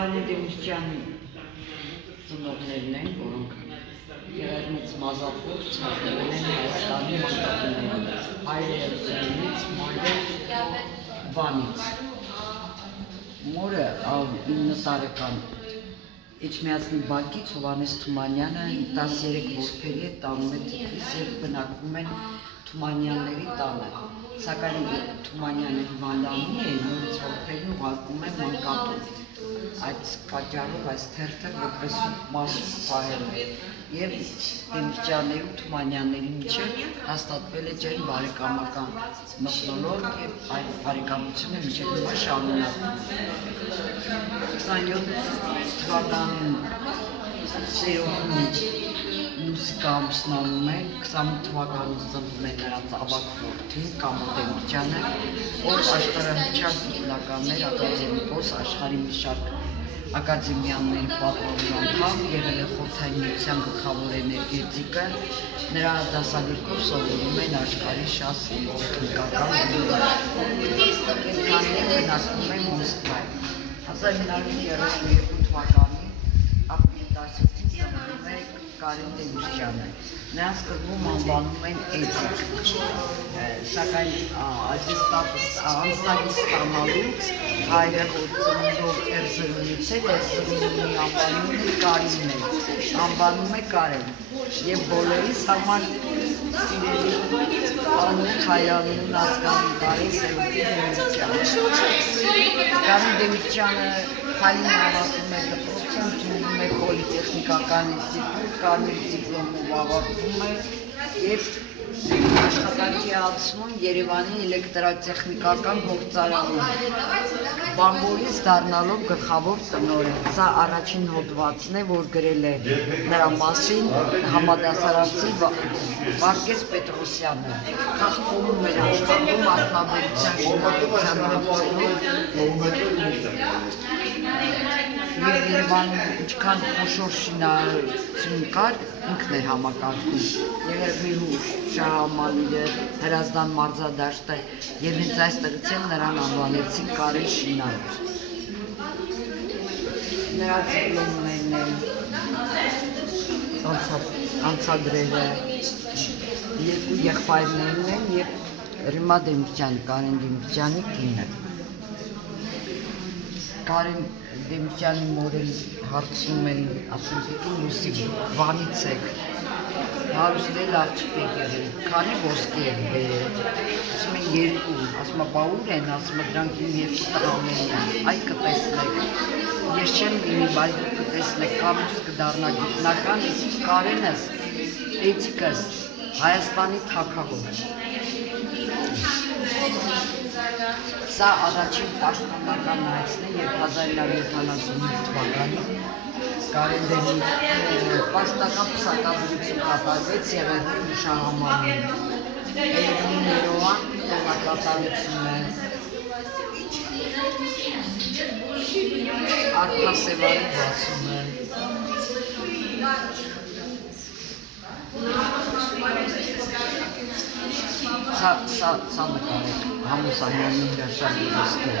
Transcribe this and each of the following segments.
Կարեն Դեմիրճյանի ծնողներն են, որոնք Գերարմից Մազապով ծնվել են Հայաստանի մանկատուներում, հայրը Զորից, մայրը Վանից։ Մորը 9 տարեկան Էջմիածնի բակից Հովհաննես Թումանյանը 13 որբերի հետ տանում է Թիֆլիս և բնակվում են Թումանյանների տանը, սակայն Թումանյանը հիվանդանում է, նորից որբերն ուղարկում է մանկատուն։ Այդ պատճառով այս թերթը որպես մասում պահել է և Դեմիրճյանների ու Թումանյանների միջև հաստատվել է ջերմ բարեկամական մթնոլորտ և այդ բարեկամությունը մինչև հիմա շարունակվում է։ 27 թվականին Սերոհին Լուսիկա ամուսնանում է, 28 թվականին ծնվում է նրանց ավագ որդին Կամո Դեմիրճյանը, ով աշխարհահռչակ դիպլոմատներ, ակադեմիկոս, աշխարհի մի շարք ակադեմիաների պատվավոր անդամ, եղել է Խորհրդային Միության գլխավոր էներգետիկը, նրա դասագրքով սովորում են աշխարհի շատ պոլիտեխնիկական կենտրոններ բնակվում են Մոսկվայում։ 1932 թվականին ապրիլի 17-ին ծնվում է Կարեն Դեմիրճյանը, նրան սկզբում անվանում են Էդիկ, սակայն անձնագիր ստանալուց հայրը ծնունդով Էրզրումից է, Էրզրումի անվանում է Կարինն է, անվանում է Կարեն և բոլորիս համար սիրելի անուն հայրանուն ազգանուն Կարեն Սերոբի Դեմիրճյանը։ Կարեն Դեմիրճյանը Փալին ավարտում է դպրոցում, դիմում է պոլիտեխնիկական ինստիտուտ, կարմիր դիպլոմով ավարտում է և աշխատանքի անցնում Երևանի էլեկտրատեխնիկական գործարանում, բանվորից դառնալով գլխավոր տնօրեն։ Սա առաջին հոդվածն է, որ գրել է նրա մասին համադասարանցի Վարդգես Պետրոսյանը, քաղաքում էր աշխատում արդյունաբերության շինարարության հարցերով և Երևանում ինչքան խոշոր շինարարություն կար, ինքն էր համակարգում, Եղեռնի Շահամալիրը, Հրազդան մարզադաշտը և հենց այստեղից էլ նրան անվանեցին Կարեն շինարար։ Նրա դիպլոմներն են, անցադրերը, երկու եղբայրներն են և Ռիմա Դեմիրճյանի, Կարեն Դեմիրճյանի կինը։ Կարեն Դեմիրճյանի մորին հարցնում էին, ասում եկին Լուսիկ, Վանից եք, հարուստ աղջիկ եղել, քանի ոսկի եք բերել, ասում են երկու, ասում բա ուր են, ասում դրանք իմ երկու տղաներն են, այ կտեսնեք, ես չեմ լինի, բայց դուք կտեսնեք, կամուս կդառնա գիտնական, իսկ Կարենս, Էդիկս, Հայաստանի թագավոր։ Սա առաջին պաշտոնական այցն է, երբ 1975 թվականին Կարեն Դեմիրճյանի պաշտոնական պսակադրություն կատարվեց Եղեռնի հուշահամալիրում։ Երևանի Երևան տոնակատարությունը Արտասևարի բացումը Սա նկարեք Համուսանյանի հրաշալի ոսկով։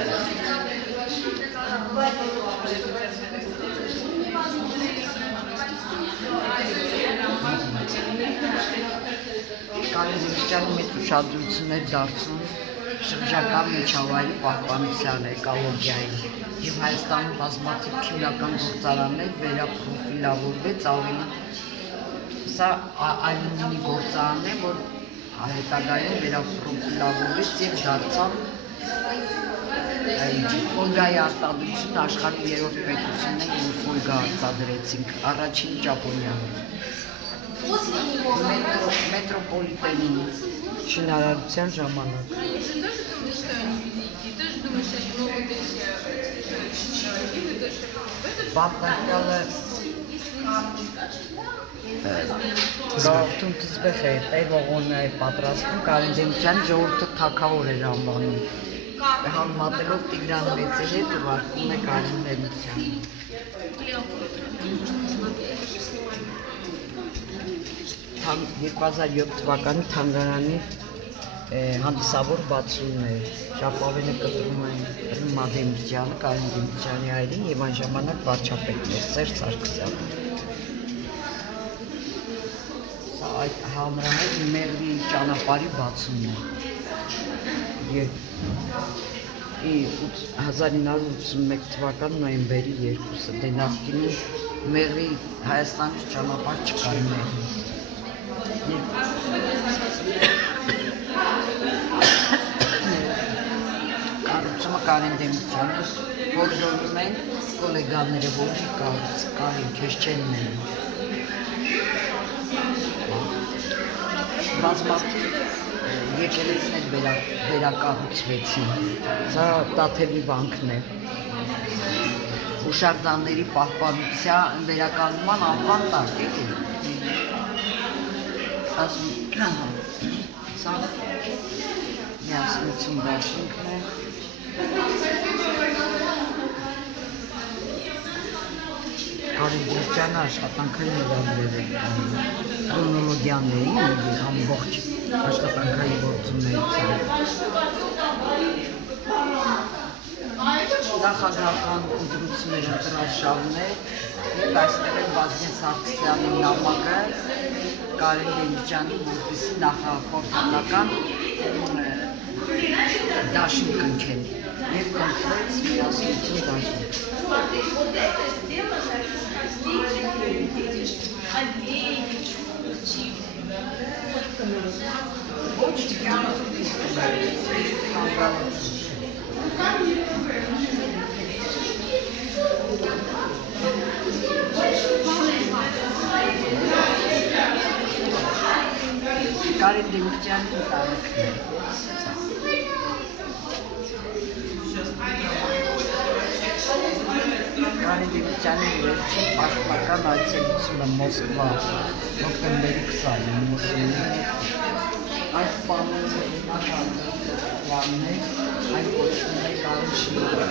Կարեն Դեմիրճյանը մեծ ուշադրություն է դարձնում շրջակա միջավայրի պահպանությանը, էկոլոգիային և Հայաստանում բազմաթիվ քիմիական գործարաններ վերապրոֆիլավորվեց ավելի։ Սա ալյումինի գործարան է, որ հետագայում վերապրոֆիլավորվեց և դարձավ ֆոլգայի արտադրություն աշխարհի երրորդ պետությունն է, որ ֆոլգա արտադրեցինք, առաջին Ճապոնիան։ Մետրոպոլիտենի շինարարության ժամանակ։ Պատմակալը գաղթում թզբեղ է, տերողոնը է պատրաստում, Կարեն Դեմիրճյանի ժողովուրդը թագավոր էր անվանում, համատելով Տիգրան Մեծի հետ ուղարկում է Կարեն Դեմիրճյանին։ 2007 թվականի թանգարանի հանդիսավոր բացումներ, ժապավենը կտրում են Ռիմա Դեմիրճյանը, Կարեն Դեմիրճյանի հայրին և այն ժամանակ վարչապետն էր Սերժ Սարգսյանը։ Սա այդ հանրահայտ Մեղրի ճանապարհի բացումն է։ 1981 թվականի նոյեմբերի 2-ը, դե նախկինում Մեղրի Հայաստանից ճանապարհ չկար Մեղրի։ Կառուցումը Կարեն Դեմիրճյանը, հորդորում են կոլեգաները, որ Կարեն, քեզ չեն մերում։ Բազմաթիվ եկեղեցիներ վերակառուցվեցին, սա Տաթևի վանքն է, հուշարձանների պահպանության վերականգնման անվան տակ է, սա միասնություն դաշինքն է, Կարեն Դեմիրճյանը աշխատանքային նվիրել է քրոնոլոգիաներին ամբողջ աշխատանքային գործունեության։ Նախագահական ընտրությունները ընտրաշավն է և այստեղ են Վազգեն Սարգսյանի նամակը Կարեն Դեմիրճյանի, որպեսզի նախախորհրդական դաշինք կնքեն և կնքվեց միասնություն դաշինք։ Կարեն Դեմիրճյանի ընտանիքն է։ Կարեն Դեմիրճյանի վերջին պաշտպանական այցելությունը Մոսկվա հոկտեմբերի 20-ին այս պանոն է, այն կոչվում է Կարեն շինարը,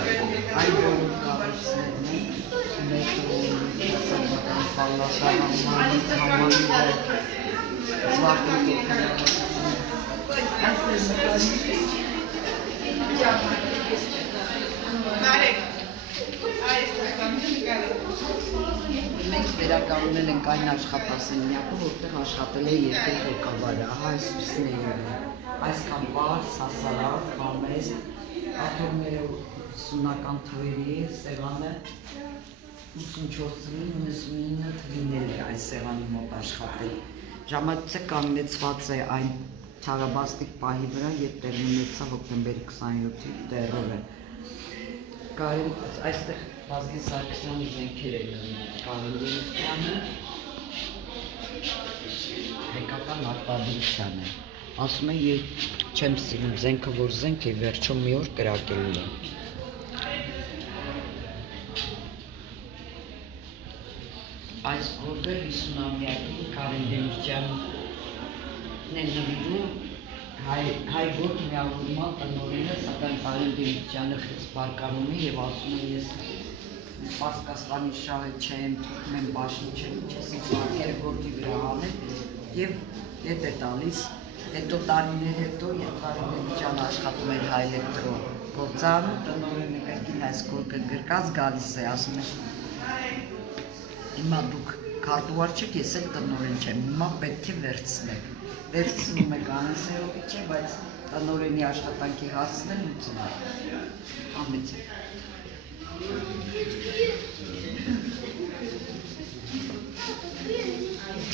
այն որում կառույցներն են, մետրոյի, պալասարամանի, համալիրը, մենք վերականգնել ենք այն աշխատասենյակը, որտեղ աշխատել է երկրի ղեկավարը, ահա այսպիսին է եղել, այսքան պարզ, հասարակ, համեստ, աթոռները 50-ական թվերի սեղանը 84-99 թվինել է այս սեղանի մոտ աշխատել։ Ժամացույցը կանգնեցված է այն չարաբաստիկ պահի վրա, երբ տեղի ունեցավ հոկտեմբերի 27-ի տերորը։ Կարեն այստեղ Վազգեն Սարգսյանի զենքեր են Կարեն Դեմիրճյանը, հայկական արտադրության է։ Ասում է, չեմ սիրում զենքը, որ զենք է, վերջում մի օր կրակելու է։ Այս օրը 50-ամյակին Կարեն Դեմիրճյանն է նվիրում հայ գործ միավորման տնօրենը, սակայն Կարեն Դեմիրճյանը խիստ բարկանում է և ասում է, ես Պարսկաստանի շահը չեմ, թուրքմեն բաշնի չեմ, չես ինձ վարկերը գործի վրա անել և հետ է տալիս, հետո տարիներ հետո, երբ Կարեն Դեմիրճյանը աշխատում էր Հայէլեկտրո գործարանում, տնօրենը կրկին այս գործը գրկած գալիս է, ասում է, հիմա դուք քարտուղար չեք, ես էլ տնօրեն չեմ, հիմա պետք է վերցնեք։ Վերցնում եք Անեսեովիչը, բայց տնօրենի աշխատանքի հարցն էլ ուծում է։ Ամեց է։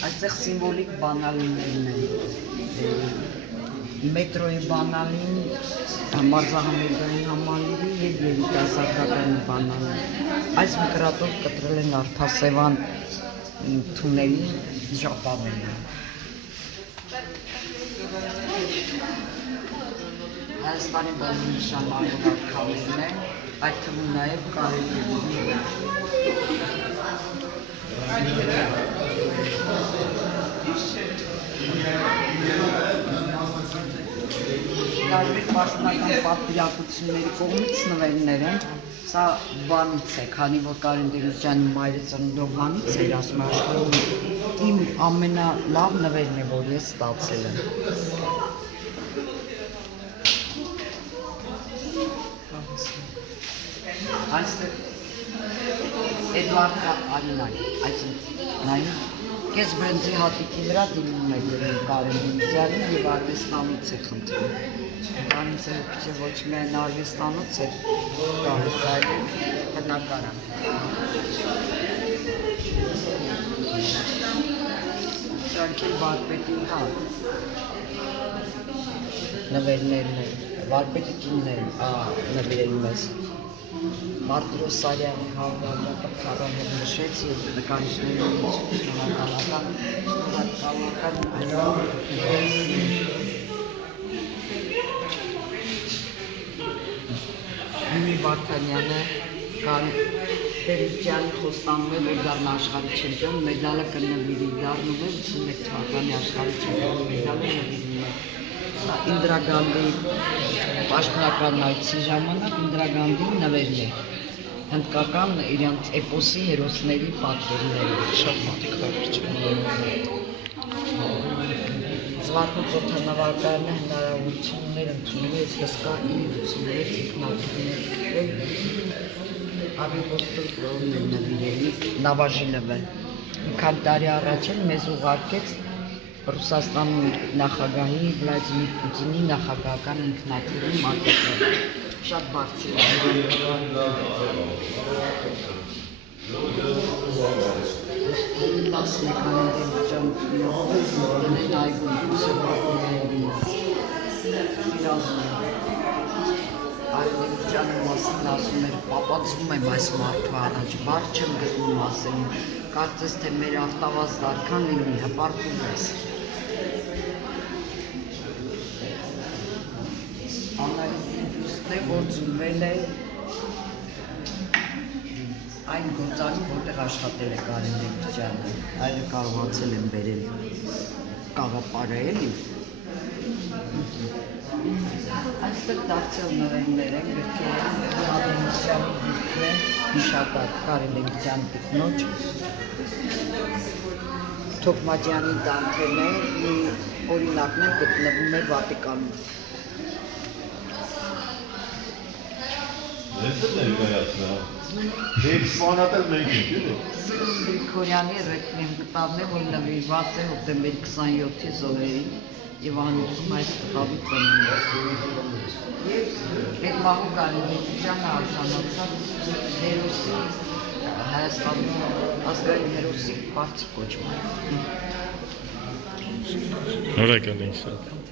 Այստեղ սիմվոլիկ բանալիներն են։ Մետրոյի բանալին, մարզահամերգային համալիրի և երիտասարդական բանալին։ Այս մկրատով կտրել են Արփասևան թունելի ժապավենը։ Հայաստանի բոլոր նշանավորված քարերն են, այդ թվում նաև Կարեն Դեմիրճյանը։ Տարբեր պաշտոնական պատվիրակությունների կողմից նվերներ են, սա Վանից է, քանի որ Կարեն Դեմիրճյանի մայրը ծնունդով Վանից էր, ասում է, աշխարհում իմ ամենալավ նվերն է, որ ես ստացել եմ։ այստեղ Էդուարդ Արինայի, այսինքն կես բրենձի հատիկի վրա դիմում է Կարեն Դիմիտրյանին և արվեստանոց է խնդրում։ Դրանից է ոչ միայն արվեստանոց է գալիս, այլ բնակարան։ Դրանք էլ վարպետի նվերներն են, վարպետի կիններ նվիրել մեզ։ Մարտիրոս Սարյանի հավանական քառաներ նշեց և նկարիչների հնարավորական Իմի Վարդանյանը Տերիջյանի խոստանում է, որ դառնա աշխարհի չեմպիոն, մեդալը կնվիրի, դառնում է 81 թվականի աշխարհի չեմպիոն մեդալը նվիրում է։ Ինդրա Գանդի պաշտոնական այցի ժամանակ Ինդրա Գանդին նվերն է հնդկական իրենց էպոսի հերոսների պատկերները, շատ մատիկներ Զվարթոց օդանավակայանը հնարավորություններ ընդունել է հսկա 96 ինքնաթիռներ ավիակոստր պրովներ նվիրելի Նավաժիլովը։ Մի քանի տարի առաջ էլ մեզ ուղարկեց Ռուսաստանի նախագահի Վլադիմիր Պուտինի նախագահական ինքնաթիռի մակետը։ Շատ բարձր է։ Արևելյան մասին ասում էր, պապացվում եմ այս մարդու առաջ, բառ չեմ գտնում ասեմ, կարծես թե մեր արտավազդ արքան լինի, հպարտում ես։ Անալիզին դուստ է, որ ծնվել է այն գործարում, որտեղ աշխատել է Կարեն Դիմիտրյանը, այլը կարողացել եմ բերել կաղապարը էլի։ Այստեղ դարձյալ նվերներ են, գրքեր են, Դիմիտրյանի գրքն է, հիշատակ Կարեն Դիմիտրյանի տիկնոջ, Թոքմաջյանի Դանթելը մի օրինակն է գտնվում է Վատիկանում։ Ես էլ ներկայացնա։ Էքսպոնատել մենք ենք, էլի։ Գրիգորյանի ռեքվիեմ կտավն է, որ նվիրված է հոկտեմբերի 27-ի զոհերին և անունում այս կտավի ծնունդը։ Այդ մահու Կարեն Դիմիտրյանը արժանացավ հերոսի Հայաստանի ազգային հերոսի բարձր կոչման։ Շնորհակալ ենք շատ։